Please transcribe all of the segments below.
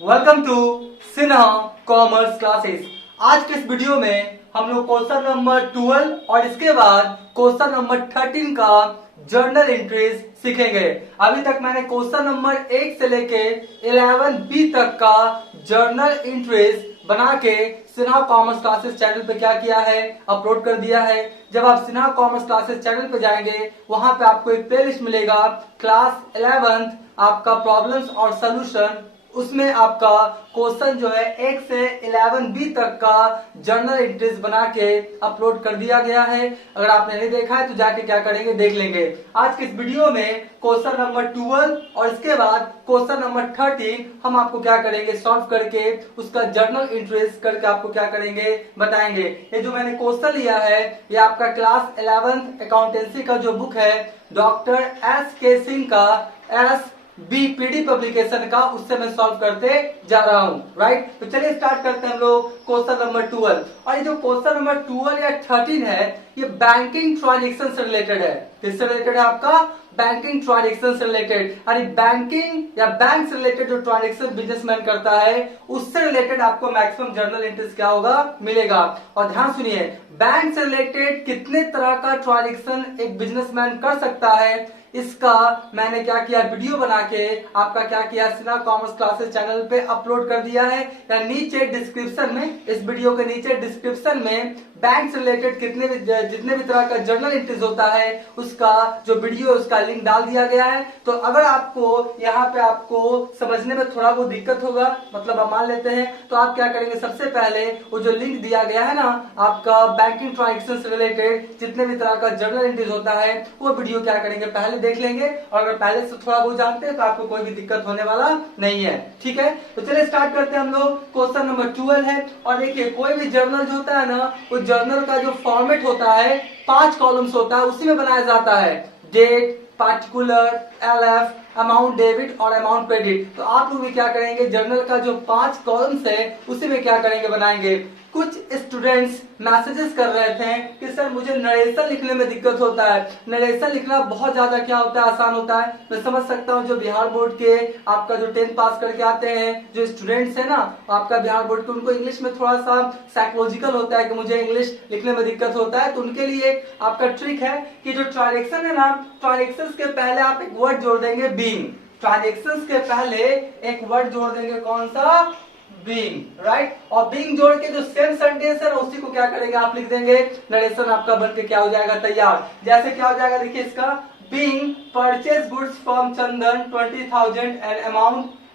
Welcome to Sinha commerce classes. आज के इस वीडियो में हम लोग क्वेश्चन नंबर 12 और इसके बाद क्वेश्चन नंबर 13 का जर्नल एंट्रीज सीखेंगे। अभी तक मैंने क्वेश्चन नंबर 1 से लेके 11 बी तक का जर्नल एंट्रीज बना के सिन्हा कॉमर्स क्लासेस चैनल पे क्या किया है, अपलोड कर दिया है। जब आप सिन्हा कॉमर्स क्लासेस चैनल पे जाएंगे वहां पे आपको एक प्लेलिस्ट मिलेगा क्लास 11 आपका प्रॉब्लम्स और सॉल्यूशन। उसमें आपका क्वेश्चन जो है 1 से 11 बी तक का जर्नल एंट्रीज बना के अपलोड कर दिया गया है। अगर आपने नहीं देखा है तो जाके क्या करेंगे देख लेंगे। आज के इस वीडियो में क्वेश्चन नंबर 12 और इसके बाद क्वेश्चन नंबर 13 हम आपको क्या करेंगे सॉल्व करके उसका जर्नल एंट्रीज करके आपको क्या करेंगे बताएंगे। ये जो मैंने क्वेश्चन लिया है ये आपका क्लास 11 अकाउंटेंसी का जो बुक है डॉक्टर एस के सिंह का एस बीपीडी पब्लिकेशन का, उससे मैं सॉल्व करते जा रहा हूं। राइट, तो चलिए स्टार्ट करते हैं हम लोग क्वेश्चन नंबर 12। और ये जो क्वेश्चन नंबर 12 या 13 है ये बैंकिंग ट्रांजेक्शन से रिलेटेड है। किससे रिलेटेड है? आपका बैंकिंग ट्रांजेक्शन से रिलेटेड, यानी बैंकिंग या बैंक से रिलेटेड जो ट्रांजेक्शन बिजनेसमैन करता है उससे रिलेटेड आपको मैक्सिमम जर्नल एंट्रीज क्या होगा मिलेगा। और ध्यान सुनिए, बैंक से रिलेटेड कितने तरह का ट्रांजेक्शन एक बिजनेसमैन कर सकता है इसका मैंने क्या किया वीडियो बना के आपका क्या किया सिन्हा कॉमर्स क्लासेस चैनल पे अपलोड कर दिया है। या नीचे डिस्क्रिप्शन में, इस वीडियो के नीचे डिस्क्रिप्शन में बैंक से रिलेटेड जितने भी तरह का जर्नल एंट्रीज होता है उसका जो वीडियो है उसका लिंक डाल दिया गया है। तो अगर आपको यहाँ पे आपको समझने में थोड़ा बहुत दिक्कत होगा, मतलब आप मान लेते हैं, तो आप क्या करेंगे सबसे पहले वो जो लिंक दिया गया है ना आपका बैंकिंग ट्रांजेक्शन से रिलेटेड जितने भी तरह का जर्नल एंट्रीज होता है वो वीडियो क्या करेंगे पहले देख लेंगे। और अगर पहले से थोड़ा बहुत जानते हैं तो आपको कोई भी दिक्कत होने वाला नहीं है। ठीक है, तो चलिए स्टार्ट करते हैं हम लोग। क्वेश्चन नंबर 12 है और देखिए कोई भी जर्नल जो होता है ना वो जर्नल का जो फॉर्मेट होता है 5 कॉलम्स होता है, उसी में बनाया जाता है। Date, particular, LF, amount debit और अमाउंट क्रेडिट। तो आप लोग भी क्या करेंगे जर्नल का जो 5 कॉलम्स है उसी में क्या करेंगे बनाएंगे। कुछ स्टूडेंट्स मैसेजेस कर रहे थे कि सर मुझे नरेशन लिखने में दिक्कत होता है। नरेशन लिखना बहुत ज्यादा क्या होता है आसान होता है, मैं समझ सकता हूँ। जो बिहार बोर्ड के आपका जो 10th पास करके आते हैं जो स्टूडेंट्स है ना आपका बिहार बोर्ड के, उनको इंग्लिश में थोड़ा सा साइकोलॉजिकल होता है कि मुझे इंग्लिश लिखने में दिक्कत होता है। तो उनके लिए आपका ट्रिक है कि जो ट्रांजेक्शन है ना ट्रांजेक्शन के पहले आप एक वर्ड जोड़ देंगे बीइंग। ट्रांजेक्शन के पहले एक वर्ड जोड़ देंगे, कौन सा? बीइंग। राइट, और बीइंग जोड़ के जो सेम सेंटेंस है उसी को क्या करेंगे आप लिख देंगे। नरेशन आपका बन के क्या हो जाएगा तैयार। जैसे क्या हो जाएगा देखिए इसका, being purchase goods from Chandan 20,000 and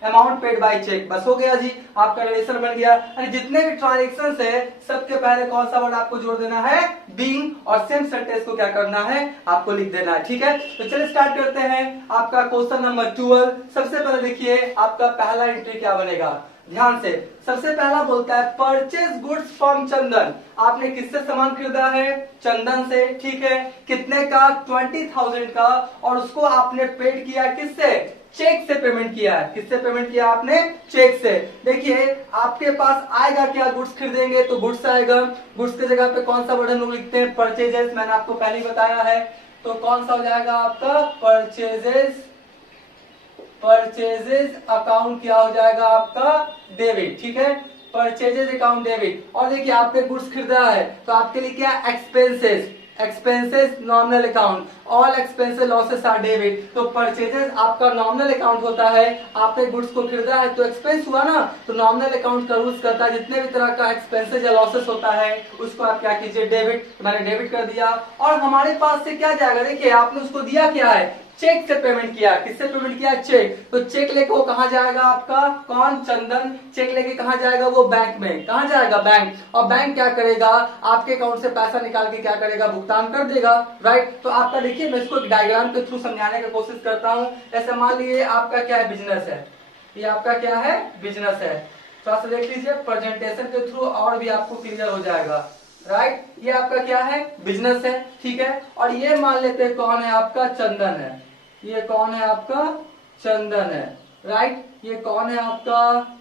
amount paid by cheque. बस हो गया जी, आपका नरेशन बन गया। जितने भी ट्रांजेक्शन है सबके पहले कौन सा वर्ड आपको जोड़ देना है? बीइंग, और सेम सेंटेंस को क्या करना है आपको लिख देना है। ठीक है, तो चलिए स्टार्ट करते हैं आपका क्वेश्चन नंबर 12। सबसे पहले देखिए आपका पहला एंट्री क्या बनेगा, ध्यान से। सबसे पहला बोलता है परचेज गुड्स फ्रॉम चंदन। आपने किससे सामान खरीदा है? चंदन से। ठीक है, कितने का? 20,000 का। और उसको आपने पेड किया किससे? चेक से पेमेंट किया है। किससे पेमेंट किया आपने? चेक से। देखिए आपके पास आएगा क्या, गुड्स खरीदेंगे तो गुड्स आएगा। गुड्स की जगह पे कौन सा वर्ड हम लोग लिखते हैं? परचेजेस। मैंने आपको पहले ही बताया है। तो कौन सा हो जाएगा आपका? परचेजेस। परचेजेस अकाउंट क्या हो जाएगा आपका? डेबिट। ठीक है, परचेजेस अकाउंट डेबिट। और देखिए आपने गुड्स खरीदा है तो आपके लिए क्या? Expenses. Expenses nominal account, all expenses losses are debit. तो परचेजेस आपका नॉमिनल अकाउंट होता है। आपने गुड्स को खरीदा है तो एक्सपेंस हुआ ना, तो नॉमिनल अकाउंट का रूल्स करता है जितने भी तरह का एक्सपेंसेस या लॉसेस होता है उसको आप क्या कीजिए? डेबिट। तो मैंने डेबिट कर दिया। और हमारे पास से क्या जाएगा, देखिए आपने उसको दिया क्या है? चेक से पेमेंट किया। किससे पेमेंट किया? चेक। तो चेक लेके वो कहां जाएगा आपका? कौन? चंदन। चेक लेके कहां जाएगा? वो बैंक में। कहां जाएगा? बैंक। और बैंक क्या करेगा? आपके अकाउंट से पैसा निकाल के क्या करेगा? भुगतान कर देगा। राइट, तो आपका देखिए मैं इसको एक डायग्राम के थ्रू समझाने की कोशिश करता हूं। ऐसे मान लीजिए आपका क्या है? बिजनेस है। ये आपका क्या है? बिजनेस है। थोड़ा सा देख लीजिए प्रेजेंटेशन के थ्रू और भी आपको क्लियर हो जाएगा। राइट, ये आपका क्या है? बिजनेस है। ठीक है, और ये मान लेते हैं कौन है? आपका चंदन है। ये कौन है? आपका चंदन है। राइट, ये कौन है? आपका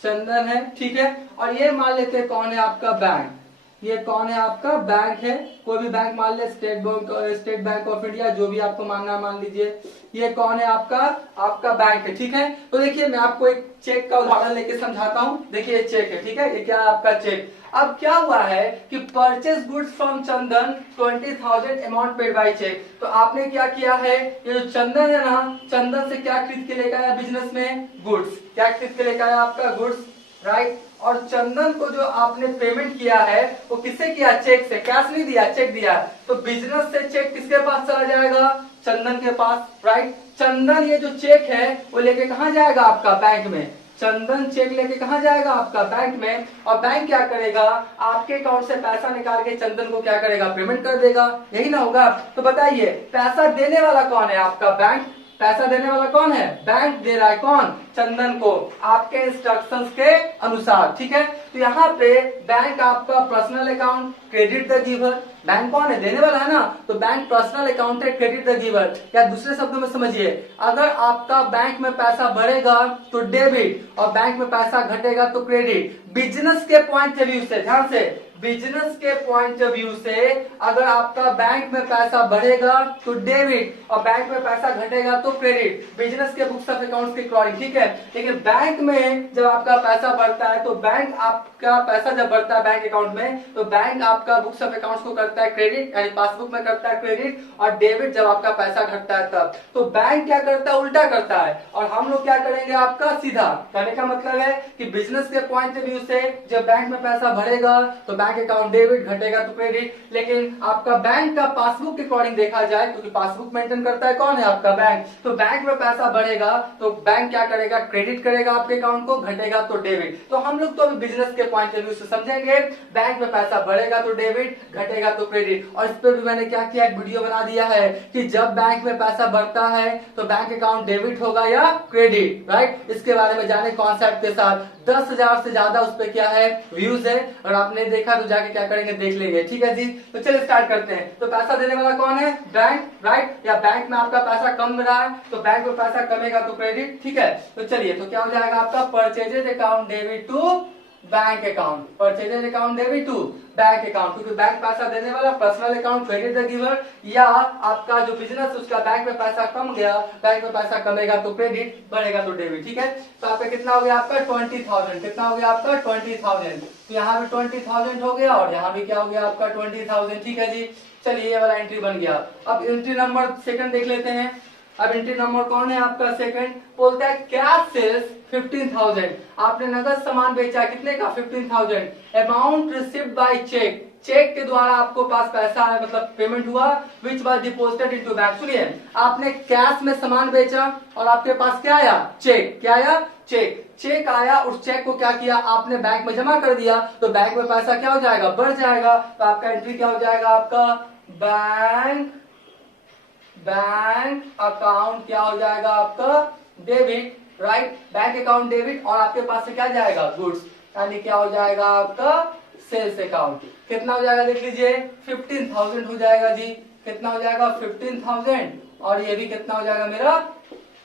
चंदन है। ठीक है, और ये मान लेते हैं कौन है? आपका बैंक। ये कौन है आपका बैंक है, कोई भी बैंक मान ले, स्टेट बैंक ऑफ इंडिया, जो भी आपको मानना है मान लीजिए। ये कौन है आपका बैंक है, ठीक है। तो देखिए मैं आपको एक चेक का उदाहरण लेके समझाता हूँ। देखिए ये चेक है, ठीक है, ये क्या है आपका चेक। अब क्या हुआ है कि purchase goods from Chandan 20,000 amount paid by cheque. तो आपने क्या किया है, ये जो चंदन है ना, चंदन से क्या खरीद के लेकर आया बिजनेस में, गुड्स। क्या खरीद के लेकर आया आपका गुड्स, राइट। और चंदन को जो आपने पेमेंट किया है वो किससे किया, चेक से, कैश नहीं दिया, चेक दिया। तो बिजनेस से चेक किसके पास चला जाएगा, चंदन के पास, राइट। चंदन ये जो चेक है वो लेके कहाँ जाएगा आपका, बैंक में। चंदन चेक लेके कहाँ जाएगा आपका, बैंक में। और बैंक क्या करेगा, आपके अकाउंट से पैसा निकाल के चंदन को क्या करेगा, पेमेंट कर देगा, यही ना होगा। तो बताइए पैसा देने वाला कौन है, आपका बैंक। पैसा देने वाला कौन है, बैंक दे रहा है, कौन, चंदन को, आपके इंस्ट्रक्शंस के अनुसार, ठीक है। तो यहाँ पे बैंक आपका personal account, credit the giver. Bank कौन है, देने वाला है ना, तो बैंक पर्सनल अकाउंट है, क्रेडिट द गिवर। या दूसरे शब्दों में समझिए, अगर आपका बैंक में पैसा बढ़ेगा तो डेबिट और बैंक में पैसा घटेगा तो क्रेडिट। बिजनेस के पॉइंट ऑफ व्यू से, ध्यान से, बिजनेस के पॉइंट ऑफ व्यू से अगर आपका बैंक में पैसा बढ़ेगा तो डेबिट और बैंक में पैसा घटेगा तो क्रेडिट, बिजनेस के बुक्स ऑफ अकाउंट्स के अकॉर्डिंग, ठीक है। लेकिन बैंक में जब आपका पैसा बढ़ता है तो बैंक आपका पैसा जब बढ़ता है बैंक अकाउंट में तो बैंक आपका बुक्स ऑफ अकाउंट्स को करता है क्रेडिट, यानी पासबुक में करता है क्रेडिट, और डेबिट जब आपका पैसा घटता है तब। तो बैंक क्या करता है, उल्टा करता है, और हम लोग क्या करेंगे आपका सीधा। कहने का मतलब है कि बिजनेस के पॉइंट ऑफ व्यू से जब बैंक में पैसा बढ़ेगा तो बैंक अकाउंट डेबिट, घटेगा तो क्रेडिट। लेकिन आपका बैंक का पासबुक के अकॉर्डिंग देखा जाए, क्योंकि पासबुक मेंटेन करता है कौन है, आपका बैंक। तो बैंक में पैसा बढ़ेगा तो बैंक क्या करेगा, क्रेडिट करेगा आपके अकाउंट को, घटेगा तो डेबिट। तो हम लोग तो अभी बिजनेस के पॉइंट ऑफ व्यू से समझेंगे, बैंक में पैसा बढ़ेगा तो डेबिट, घटेगा तो क्रेडिट। और इस पे भी मैंने क्या किया, एक वीडियो बना दिया है कि जब बैंक में पैसा बढ़ता है तो बैंक अकाउंट डेबिट होगा या क्रेडिट, राइट। इसके बारे में जाने कॉन्सेप्ट के साथ 10,000 से ज्यादा उस पर क्या है, व्यूज है। और आपने देखा तो जाके क्या करेंगे, देख लेंगे, ठीक है जी। तो चलिए स्टार्ट करते हैं। तो पैसा देने वाला कौन है, बैंक, राइट। या बैंक में आपका पैसा कम रहा है तो बैंक में पैसा कमेगा तो क्रेडिट, ठीक है। तो चलिए, तो क्या हो जाएगा आपका, purchases account debit to bank account, purchases account debit to bank account, क्योंकि बैंक पैसा देने वाला, personal account credit the giver. या आपका जो बिजनेस उसका बैंक में पैसा कम गया, बैंक में पैसा कमेगा तो क्रेडिट, बढ़ेगा तो डेबिट, ठीक है। तो आपका कितना हो गया आपका 20,000, कितना हो गया आपका 20,000। तो यहाँ भी 20,000 हो गया और यहाँ भी क्या हो गया आपका 20,000, ठीक है जी। चलिए ये वाला एंट्री बन गया। अब एंट्री नंबर सेकंड देख लेते हैं। अब एंट्री नंबर कौन है आपका सेकंड, बोलता है कैश सेल्स 15,000। आपने नगद सामान बेचा, कितने का, 15,000। Amount received by cheque, cheque के द्वारा आपको पास पैसा है, मतलब पेमेंट हुआ, which was deposited into bank. सुनिए, आपने कैश में सामान बेचा और आपके पास क्या आया, चेक। क्या आया, चेक। चेक आया, उस चेक को क्या किया आपने, बैंक में जमा कर दिया, तो बैंक में पैसा क्या हो जाएगा, बढ़ जाएगा। तो आपका एंट्री क्या हो जाएगा, आपका बैंक अकाउंट क्या हो जाएगा आपका, debit, right. Bank account debit, और आपके पास से क्या जाएगा, गुड्स, यानी क्या हो जाएगा आपका सेल्स अकाउंट। कितना हो जाएगा देख लीजिए, 15,000 हो जाएगा जी। कितना हो जाएगा, 15,000, और ये भी कितना हो जाएगा मेरा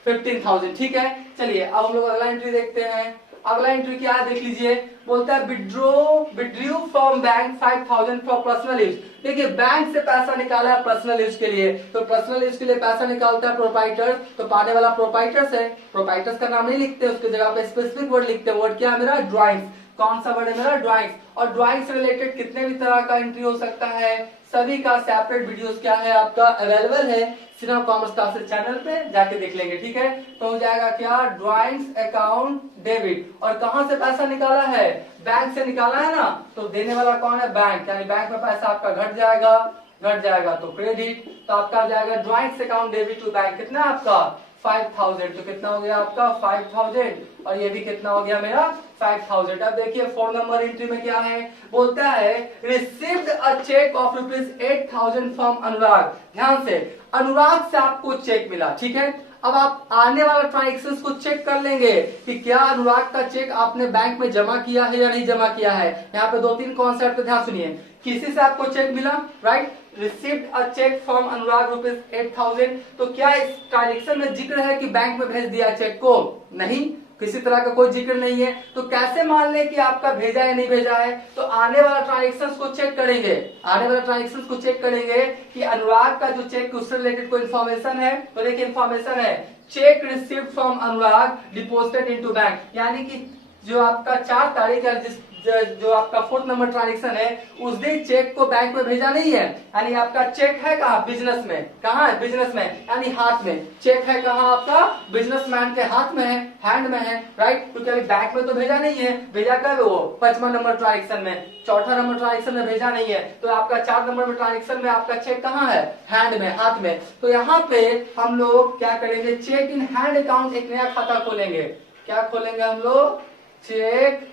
15,000, ठीक है। चलिए अब हम लोग अगला एंट्री देखते हैं। अगला एंट्री क्या है देख लीजिए, बोलता है withdrew from bank 5,000 for personal use. देखिए बैंक से पैसा निकाला है पर्सनल यूज के लिए, तो पर्सनल यूज के लिए पैसा निकालता है प्रोपाइटर, तो पाने वाला प्रोपाइटर्स है। प्रोपाइटर्स का नाम नहीं लिखते, उसकी जगह पे स्पेसिफिक वर्ड लिखते हैं। वर्ड क्या है मेरा, ड्राइंग्स। कौन सा वर्ड है मेरा, ड्राइंग्स। और ड्राइंग से रिलेटेड कितने भी तरह का एंट्री हो सकता है, सभी का सेपरेट वीडियोस क्या है आपका अवेलेबल है सिन्हा कॉमर्स क्लासेस चैनल पे, जाके देख लेंगे, ठीक है। तो हो जाएगा क्या, ड्राइंग्स अकाउंट डेबिट। और कहां से पैसा निकाला है, बैंक से निकाला है ना, तो देने वाला कौन है, बैंक, यानी बैंक में पैसा आपका घट जाएगा तो क्रेडिट। तो आपका आ जाएगा drawings account debit to bank, कितना आपका 5,000। तो कितना हो गया आपका 5,000, और ये भी कितना हो गया मेरा 5,000। अब देखिए 4 नंबर एंट्री में क्या है, बोलता है received a cheque of ₹8,000 from Anurag. ध्यान से, अनुराग से आपको चेक मिला, ठीक है। अब आप आने वाला ट्रांजेक्शन को चेक कर लेंगे कि क्या अनुराग का चेक आपने बैंक में जमा किया है या नहीं जमा किया है। यहाँ पे 2-3 कॉन्सेप्ट ध्यान सुनिए। किसी से आपको चेक मिला, right, received a cheque from Anurag ₹8,000। तो क्या इस ट्रांजेक्शन में जिक्र है कि बैंक में भेज दिया चेक को, नहीं। किसी तरह का कोई जिक्र नहीं है, तो कैसे मान लें कि आपका भेजा या नहीं भेजा है? तो आने वाला ट्रांजेक्शन को चेक करेंगे, आने वाला ट्रांजेक्शन को चेक करेंगे कि अनुराग का जो चेक उससे रिलेटेड कोई इन्फॉर्मेशन है, तो देखिए इन्फॉर्मेशन है check received from Anurag deposited into bank, यानी कि जो आपका 4 तारीख है, जो आपका 4th नंबर ट्रांजेक्शन है, उस दिन चेक को बैंक में भेजा नहीं है, यानी आपका चेक है कहाँ? बिजनेस में। कहाँ है? बिजनेस में, यानी हाथ में। चेक है कहाँ आपका? बिजनेसमैन के हाथ में है, हैंड में है, राइट। क्योंकि अभी बैंक में तो भेजा नहीं है, भेजा कब वो 5वां नंबर ट्रांजेक्शन में, 4था नंबर ट्रांजेक्शन में भेजा नहीं है, तो आपका 4 नंबर में ट्रांजेक्शन में आपका चेक कहाँ है? हैंड में, हाथ में। तो यहाँ पे हम लोग क्या करेंगे? चेक इन हैंड अकाउंट एक नया खाता खोलेंगे। क्या खोलेंगे हम लोग? Cheque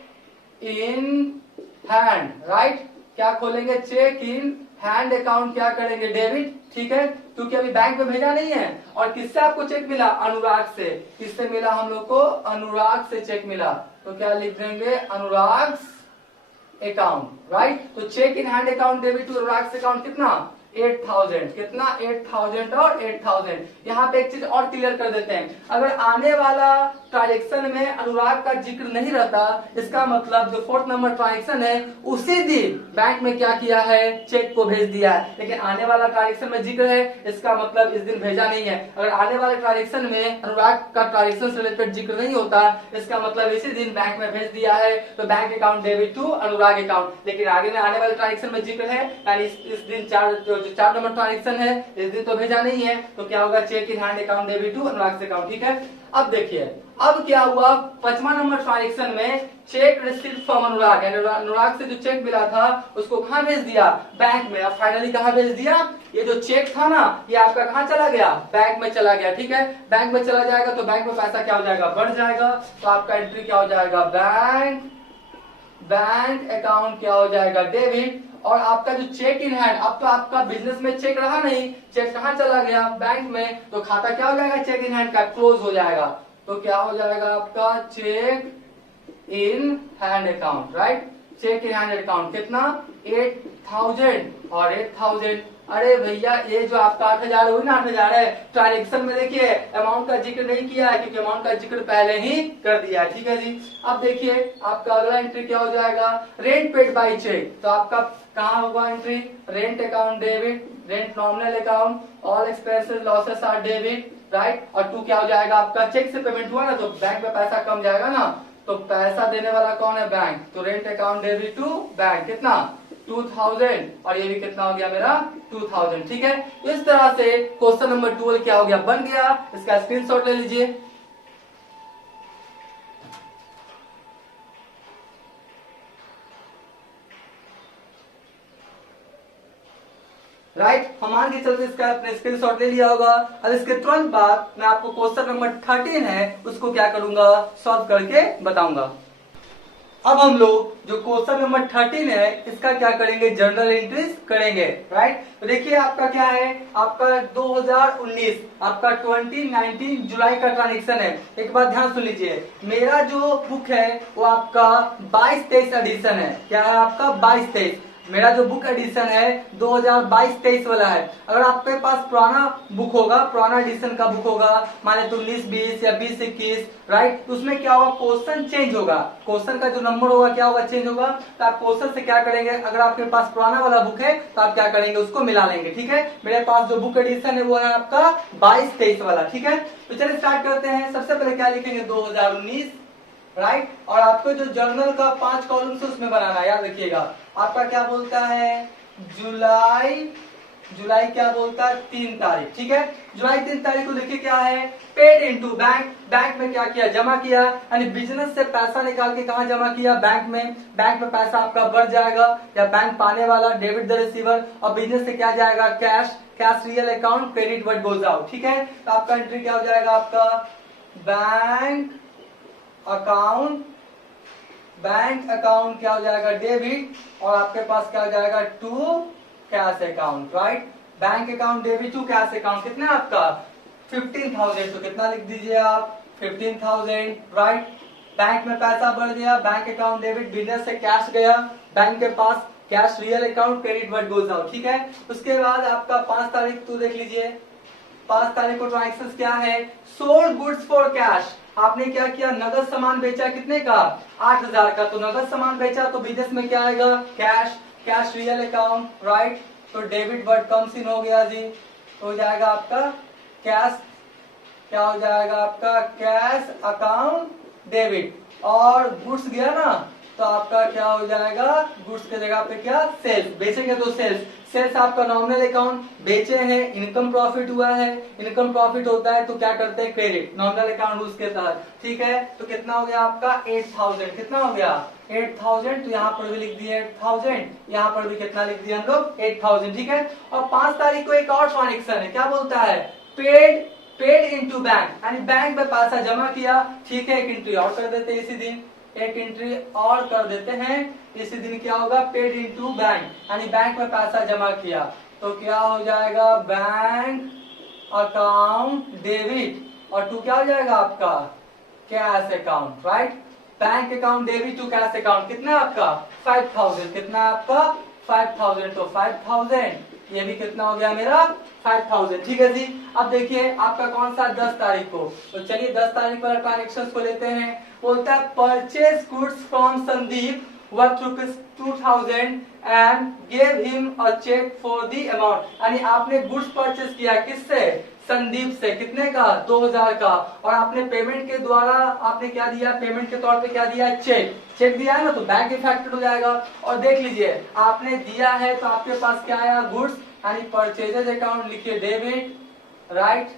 in hand, right. क्या खोलेंगे? Cheque in hand account. क्या करेंगे? डेबिट, ठीक है, क्योंकि अभी बैंक में भेजा नहीं है। और किससे आपको चेक मिला? अनुराग से। किससे मिला हम लोग को? अनुराग से चेक मिला, तो क्या लिख देंगे? Anurag account, right. तो cheque in hand account debit to Anurag account कितना? 8000। कितना? 8000 और 8000। यहाँ पे एक चीज और क्लियर कर देते हैं, अगर आने वाला ट्रांजेक्शन में अनुराग का जिक्र नहीं रहता, इसका मतलब जो 4th नंबर ट्रांजेक्शन है उसी दिन बैंक में क्या किया है? चेक को भेज दिया है। लेकिन आने वाला ट्रांजेक्शन में जिक्र है, इसका मतलब इस दिन भेजा नहीं है। अगर आने वाले ट्रांजेक्शन में अनुराग का ट्रांजेक्शन से रिलेटेड जिक्र नहीं होता, इसका मतलब इसी दिन बैंक में भेज दिया है, तो bank account debit to Anurag account. लेकिन आगे में आने वाले ट्रांजेक्शन में जिक्र है, यानी इस दिन 4 नंबर ट्रांजेक्शन है, इस दिन तो भेजा नहीं है, तो क्या होगा? Cheque in hand account debit to Anurag account, ठीक है। अब देखिए, अब क्या हुआ? 5वां नंबर ट्रांजेक्शन में cheque received from Anurag, Anurag से जो चेक मिला था उसको कहाँ भेज दिया? बैंक में। अब फाइनली कहाँ भेज दिया? ये जो चेक था ना, ये आपका कहाँ चला गया? बैंक में चला गया, ठीक है। बैंक में चला जाएगा तो बैंक में पैसा क्या हो जाएगा? बढ़ जाएगा। तो आपका एंट्री क्या हो जाएगा? बैंक अकाउंट क्या हो जाएगा? डेबिट। और आपका जो चेक इन हैंड, अब तो आपका बिजनेस में चेक रहा नहीं, चेक कहाँ चला गया? बैंक में। तो खाता क्या हो जाएगा? चेक इन हैंड का क्लोज हो जाएगा। तो क्या हो जाएगा आपका? Cheque in hand account, right. Cheque in hand account कितना? 8000 और 8000। अरे भैया, ये जो आपका 8000 हुई ना, 8000 है, ट्रांजेक्शन में देखिए अमाउंट का जिक्र नहीं किया है, क्योंकि अमाउंट का जिक्र पहले ही कर दिया है, ठीक है जी। अब देखिए आपका अगला एंट्री क्या हो जाएगा? Rent paid by cheque. तो आपका कहाँ होगा entry? Rent account debit, rent nominal account, all expenses losses are debit, right. और 2 क्या हो जाएगा? आपका चेक से पेमेंट हुआ ना, तो बैंक में पैसा कम जाएगा ना, तो पैसा देने वाला कौन है? बैंक। तो rent account debit to bank कितना? 2000। और ये भी कितना हो गया मेरा? 2000, ठीक है। इस तरह से क्वेश्चन नंबर 12 क्या हो गया? बन गया। इसका स्क्रीनशॉट ले लीजिए। राइट, हम मान के चलते इसका अपने स्क्रीनशॉट ले लिया होगा। अब इसके तुरंत बाद मैं आपको क्वेश्चन नंबर 13 है उसको क्या करूंगा? सॉल्व करके बताऊंगा। अब हम लोग जो क्वेश्चन नंबर 13 है इसका क्या करेंगे? जर्नल एंट्रीज करेंगे, राइट। तो देखिए आपका क्या है? आपका 2019 आपका 2019 जुलाई का ट्रांजेक्शन है। एक बात ध्यान सुन लीजिए, मेरा जो बुक है वो आपका 22-23 एडिशन है। क्या है आपका? 22-23। मेरा जो बुक एडिशन है 2022-23 वाला है। अगर आपके पास पुराना बुक होगा, पुराना एडिशन का बुक होगा, माने तो 19-20 या 20-21, राइट, तो उसमें क्या होगा? क्वेश्चन चेंज होगा, क्वेश्चन का जो नंबर होगा क्या होगा? चेंज होगा। तो आप क्वेश्चन से क्या करेंगे? अगर आपके पास पुराना वाला बुक है तो आप क्या करेंगे? उसको मिला लेंगे, ठीक है। मेरे पास जो बुक एडिशन है वो है आपका 22-23 वाला, ठीक है। तो चलिए स्टार्ट करते हैं। सबसे पहले क्या लिखेंगे? 2019, राइट। और आपको जो जर्नल का 5 कॉलम से उसमें बनाना है, याद रखिएगा। आपका क्या बोलता है? जुलाई क्या बोलता है? 3 तारीख, ठीक है। जुलाई 3 तारीख को देखिए क्या है? Paid into bank. बैंक में क्या किया? जमा किया, यानी बिजनेस से पैसा निकाल के कहा जमा किया? बैंक में। बैंक में पैसा आपका बढ़ जाएगा, या बैंक पाने वाला डेबिट द रिसीवर, और बिजनेस से क्या जाएगा? Cash. Cash real account, credit what goes out, ठीक है। तो आपका एंट्री क्या हो जाएगा? आपका बैंक अकाउंट, बैंक अकाउंट क्या हो जाएगा? डेबिट। और आपके पास क्या हो जाएगा? To cash account, right. Bank account debit to cash account कितना है आपका? 15,000। तो कितना लिख दीजिए आप? 15,000, राइट। बैंक में पैसा बढ़ गया, बैंक अकाउंट डेबिट, बिजनेस से कैश गया, बैंक के पास cash real account, credit what goes out, ठीक है। उसके बाद आपका 5 तारीख तो देख लीजिए, 5 तारीख को ट्रांजेक्शन क्या है, सोल्ड गुड्स फॉर कैश, आपने क्या किया, नगद सामान बेचा, कितने का, 8000 का। तो नगद सामान बेचा तो बिजनेस में क्या आएगा, cash, cash real account, right. तो डेबिट वर्ड कम्स इन हो गया जी, तो हो जाएगा आपका कैश, क्या हो जाएगा आपका कैश अकाउंट डेबिट, और गुड्स गया ना तो आपका क्या हो जाएगा, गुड्स के जगह पे क्या, सेल्स, बेचेंगे तो सेल्स, सेल्स आपका नॉमिनल अकाउंट, बेचे हैं, इनकम प्रॉफिट हुआ है, इनकम प्रॉफिट होता है तो क्या करते हैं, क्रेडिट, नॉमिनल अकाउंट उसके तहत, ठीक है। तो कितना हो गया आपका 8000, कितना हो गया 8000, तो यहाँ पर भी लिख दिए 8000, यहाँ पर भी कितना लिख दिया हम लोग 8000, ठीक है। और 5 तारीख को एक और ट्रांजेक्शन है, क्या बोलता है, पेड इनटू बैंक, यानी बैंक में पैसा जमा किया, ठीक है। एक एंट्री और कर देते हैं इसी दिन, एक एंट्री और कर देते हैं इसी दिन, क्या होगा, पेड इनटू बैंक, यानी बैंक में पैसा जमा किया, तो क्या हो जाएगा, बैंक अकाउंट डेबिट, और टू क्या हो जाएगा आपका, cash account, right. Bank account debit to cash account, कितना आपका 5000, कितना आपका 5000, तो 5000, ये भी कितना हो गया मेरा 5000, ठीक है जी। अब देखिए आपका कौन सा 10 तारीख को, तो चलिए 10 तारीख वाला ट्रांजेक्शन को लेते हैं। बोलता है purchase goods from Sandeep worth ₹2000 and gave him a cheque for the amount, यानी आपने गुड्स परचेज किया किससे, संदीप से, कितने का 2000 का, और आपने पेमेंट के द्वारा आपने क्या दिया, पेमेंट के तौर पे क्या दिया, चेक, चेक दिया है ना, तो बैंक इफेक्टेड हो जाएगा। और देख लीजिए आपने दिया है तो आपके पास क्या आया, गुड्स, यानी परचेजेज अकाउंट लिखिए डेबिट, राइट,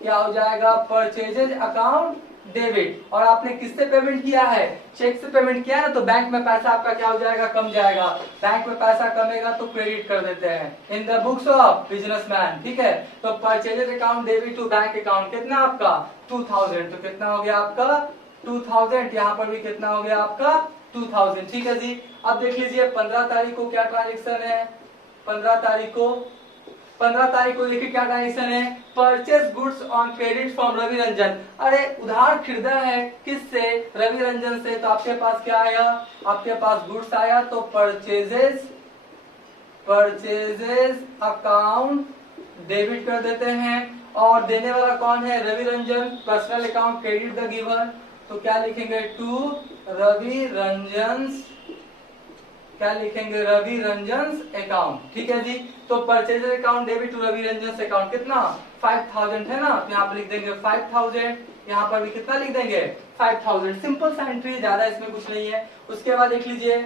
क्या हो जाएगा परचेजेज अकाउंट डेबिट, और आपने किससे पेमेंट किया है, चेक से पेमेंट किया ना, तो बैंक में पैसा आपका क्या हो जाएगा, कम जाएगा, बैंक में पैसा कमेगा तो क्रेडिट कर देते हैं in the books of businessman, ठीक है। तो purchases account debit to bank account, कितना आपका 2000, तो कितना हो गया आपका 2000, यहाँ पर भी कितना हो गया आपका 2000, ठीक है जी। अब देख लीजिए 15 तारीख को क्या ट्रांजेक्शन है, 15 तारीख को देखिए क्या ट्रांजेक्शन है, purchase goods on credit from Ravi Ranjan, अरे उधार खरीदा है किससे, रवि रंजन से, तो आपके पास क्या आया, आपके पास गुड्स आया, तो परचेजेज अकाउंट डेबिट कर देते हैं, और देने वाला कौन है, Ravi Ranjan, personal account credit the giver, तो क्या लिखेंगे, टू रवि रंजन, क्या लिखेंगे, रवि रंजन अकाउंट, ठीक है जी। तो purchaser account debit to Ravi Ranjan account, कितना 5000 है ना, तो यहाँ पर लिख देंगे 5000, यहाँ पर भी कितना लिख देंगे 5000, सिंपल सा एंट्री, ज्यादा इसमें कुछ नहीं है। उसके बाद देख लीजिए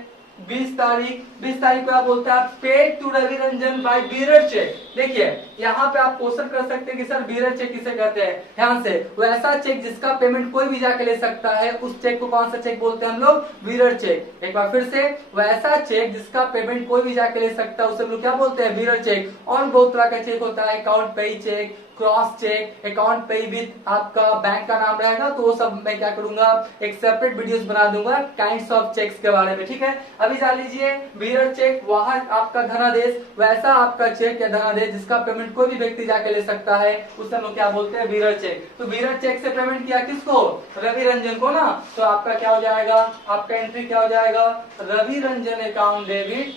20 तारीख को आप बोलता है paid to Ravi Ranjan by bearer cheque, देखिए यहाँ पे आप क्वेश्चन कर सकते हैं कि सर बीरर चेक किसे कहते हैं, ध्यान से, वैसा चेक जिसका पेमेंट कोई भी जाके ले सकता है उस चेक को कौन सा चेक बोलते हैं हम लोग, बीरर चेक। एक बार फिर से, वैसा चेक जिसका पेमेंट कोई भी जाके ले सकता है उसे हम लोग क्या बोलते हैं, बीरर चेक। और बहुत तरह का चेक होता है, अकाउंट पे चेक, क्रॉस चेक, अकाउंट पे विद आपका बैंक का नाम रहेगा, तो वो सब मैं क्या करूंगा, एक सेपरेट वीडियोस बना दूंगा काइंड्स ऑफ चेक्स के बारे में, ठीक है। अभी जान लीजिए बीरर चेक, वहां आपका धनादेश, वैसा आपका चेक या धनादेश जिसका पेमेंट कोई भी व्यक्ति जाके ले सकता है उसे हम लोग क्या बोलते हैं, बीरर चेक। तो बीरर चेक से पेमेंट किया किसको, रवि रंजन को ना, तो आपका क्या हो जाएगा, आपका एंट्री क्या हो जाएगा, रवि रंजन अकाउंट डेबिट,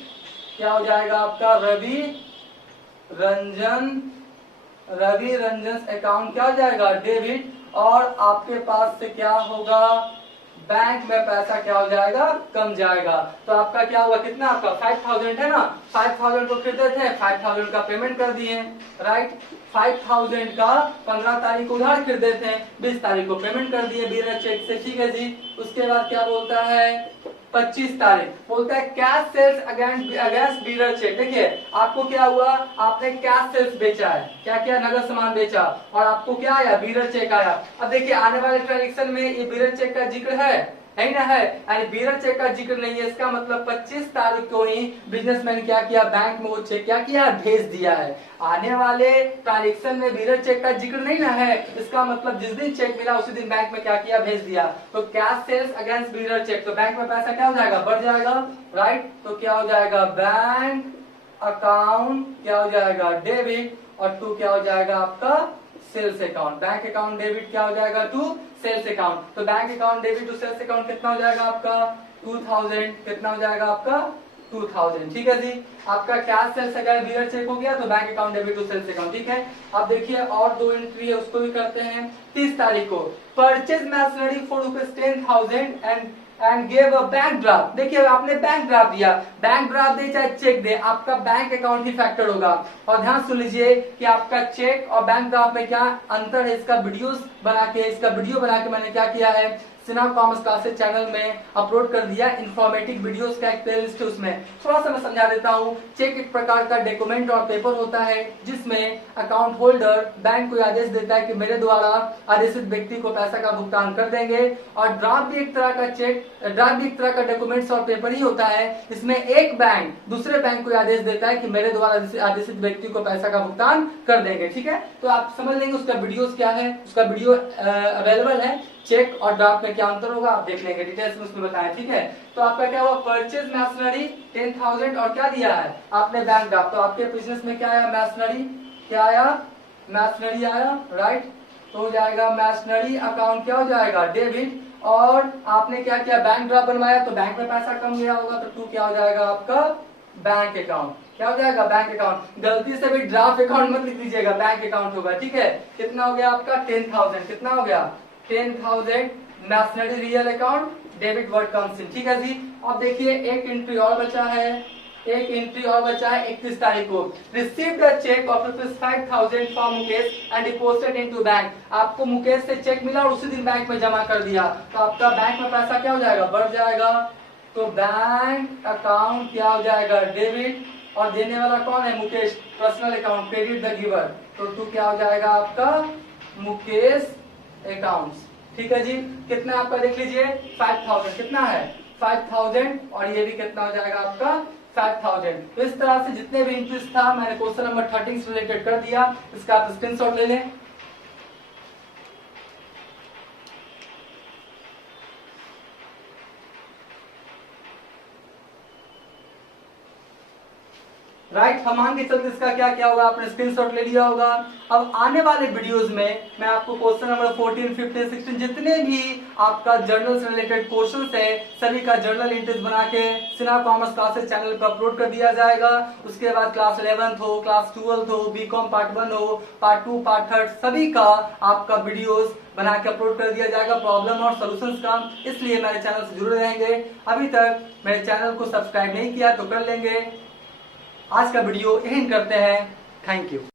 क्या हो जाएगा आपका रवि रंजन अकाउंट क्या हो जाएगा डेबिट, और आपके पास से क्या होगा, बैंक में पैसा क्या हो जाएगा, कम जाएगा। तो आपका क्या होगा, कितना आपका 5000 है ना, 5000 को खरीदे थे, 5000 का पेमेंट कर दिए, राइट, 5000 का 15 तारीख को उधार खरीदे थे, 20 तारीख को पेमेंट कर दिए बीरर चेक से, ठीक है जी। उसके बाद क्या बोलता है 25 तारीख, बोलता है cash sales against bearer cheque, देखिए आपको क्या हुआ, आपने कैश सेल्स बेचा है, क्या क्या नगद सामान बेचा, और आपको क्या आया, बीरर चेक आया। अब देखिए आने वाले ट्रांजेक्शन में ये बीरर चेक का जिक्र है ना, है, यानी बीरर चेक का जिक्र नहीं है, इसका मतलब 25 तारीख को ही बिजनेसमैन क्या किया, बैंक में वो चेक क्या किया, भेज दिया है। आने वाले ट्रांजेक्शन में बीरर चेक का जिक्र नहीं ना है, इसका मतलब जिस दिन चेक मिला उसी दिन बैंक में क्या किया, भेज दिया। तो cash sales against bearer cheque, तो बैंक में पैसा क्या हो जाएगा, बढ़ जाएगा, राइट। तो क्या हो जाएगा, बैंक अकाउंट क्या हो जाएगा डेबिट, और टू क्या हो जाएगा आपका sales account, bank account debit क्या हो जाएगा टू सेल्स अकाउंट। तो bank account debit to sales account कितना हो जाएगा आपका 2000, कितना हो जाएगा आपका 2000। ठीक है जी। आपका कैश सेल्स अगर बियर चेक हो गया तो bank account debit to sales account. ठीक है। अब देखिए और 2 एंट्री है उसको भी करते हैं। 30 तारीख को purchase machinery for ₹10,000 and gave a bank draft. देखिए आपने बैंक ड्राफ्ट दिया, बैंक ड्राफ्ट दे चाहे चेक दे, आपका बैंक अकाउंट ही फैक्टर होगा। और ध्यान सुन लीजिए कि आपका चेक और बैंक ड्राफ्ट में क्या अंतर है, इसका वीडियो बना के मैंने क्या किया है, सिन्हा कॉमर्स क्लासेस चैनल में अपलोड कर दिया। इन्फॉर्मेटिव वीडियोस का एक प्लेलिस्ट है, उसमें थोड़ा सा मैं समझा देता हूँ। चेक एक प्रकार का डॉक्यूमेंट और पेपर होता है जिसमें अकाउंट होल्डर बैंक को आदेश देता है कि मेरे द्वारा आदेशित व्यक्ति को पैसा का भुगतान कर देंगे। और ड्राफ्ट भी एक तरह का डॉक्यूमेंट्स और पेपर ही होता है। इसमें एक बैंक दूसरे बैंक को आदेश देता है कि मेरे द्वारा आदेशित व्यक्ति को पैसा का भुगतान कर देंगे। ठीक है। तो आप समझ लेंगे उसका वीडियो क्या है, उसका वीडियो अवेलेबल है। चेक और ड्राफ्ट में क्या अंतर होगा आप देख लेंगे, डिटेल्स में उसमें बताया। ठीक है। तो आपका क्या हुआ, परचेज मैशनरी 10,000 और क्या दिया है आपने बैंक ड्राफ्ट। तो आपके बिजनेस में क्या आया, मैशनरी क्या आया, मैशनरी आया, राइट। तो हो जाएगा मैशनरी अकाउंट क्या हो जाएगा, डेबिट। और आपने क्या किया, बैंक ड्राफ्ट बनवाया तो बैंक में पैसा कम गया होगा तो 2 क्या हो जाएगा आपका, बैंक अकाउंट। क्या हो जाएगा, बैंक अकाउंट। गलती से भी ड्राफ्ट अकाउंट मत लिख दीजिएगा, बैंक अकाउंट होगा। ठीक है। कितना हो गया आपका 10,000, कितना हो गया 10,000 machinery real account debit word comes in. ठीक है जी। अब देखिए एक एंट्री और बचा है, 31 तारीख को received a cheque of ₹5,000 from Mukesh and deposited into bank. आपको मुकेश से चेक मिला और उसी दिन बैंक में जमा कर दिया तो आपका बैंक में पैसा क्या हो जाएगा, बढ़ जाएगा। तो बैंक अकाउंट क्या हो जाएगा, डेबिट। और देने वाला कौन है, Mukesh, personal account, credit the giver. तो 2 क्या हो जाएगा आपका, मुकेश अकाउंट्स। ठीक है जी। कितना आपका देख लीजिए 5,000, कितना है 5,000 और ये भी कितना हो जाएगा आपका 5,000। तो इस तरह से जितने भी इंट्रीज था मैंने क्वेश्चन नंबर 13 से रिलेटेड कर दिया। इसका आप स्क्रीनशॉट ले लें। राइट। हम मान के चलते इसका क्या क्या होगा, आपने स्क्रीनशॉट ले लिया होगा। अब आने वाले वीडियोस में मैं आपको क्वेश्चन नंबर 14, 15, 16 जितने भी आपका जर्नल से रिलेटेड क्वेश्चंस है सभी का जर्नल एंट्रीज बना के सिन्हा कॉमर्स क्लासेस चैनल पर अपलोड कर दिया जाएगा। उसके बाद क्लास 11th हो, क्लास 12th हो, बीकॉम पार्ट 1 हो, पार्ट 2, पार्ट 3 सभी का आपका वीडियोस बना के अपलोड कर दिया जाएगा, प्रॉब्लम और सॉल्यूशंस का। इसलिए मेरे चैनल से जुड़े रहेंगे। अभी तक मेरे चैनल को सब्सक्राइब नहीं किया तो कर लेंगे। आज का वीडियो यहीं करते हैं। Thank you.